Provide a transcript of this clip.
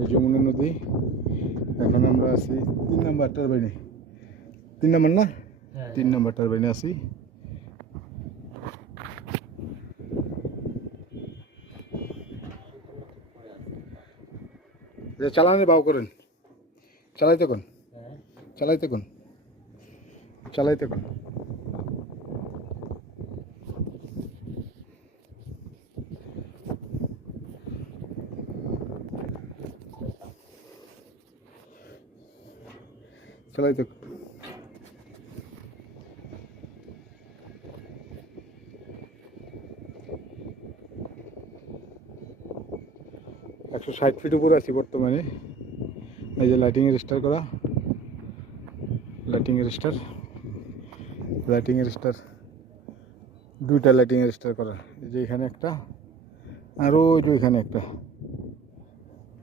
এই যমুনা নদী। এখন আমরা আছি 3 নম্বর টারবাইনে। 3 নম্বর না? 3 নম্বর টারবাইনে আছি। চালানে বাউ করেন, চালাইতে কোন, চালাইতে কোন, চালাইতে কোন। চালাইতে 160 ফিট উপরে আছি বর্তমানে। এই যে লাইটিংয়ের স্টার করা, লাইটিংয়ের স্টার, লাইটিংয়ের স্টার, দুইটা লাইটিংয়ের স্টার করা। এই যে এখানে একটা, আর ওই যে ওইখানে একটা।